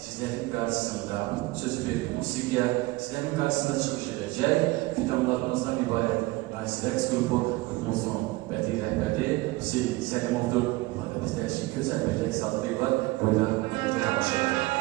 sizlerin karşısında sözü bir musikiye, sizlerin karşısında çıkış edecek fidanlarımızdan ibaret Silex grubu grubumuzun bədii rəhbəri Hüseyin Səlimovdur. Burada bizdə için gözəl bir rəqs adlığı var. Burada tamaşa edelim.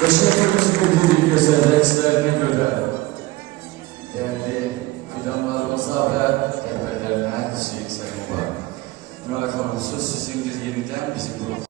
Teşekkürümüz bu güzel derslerine göre değerli fidanlarımıza ve rehberlerine Hüseyin Səlimova. Mürakam olsun, sizindir yeniden bizim grup.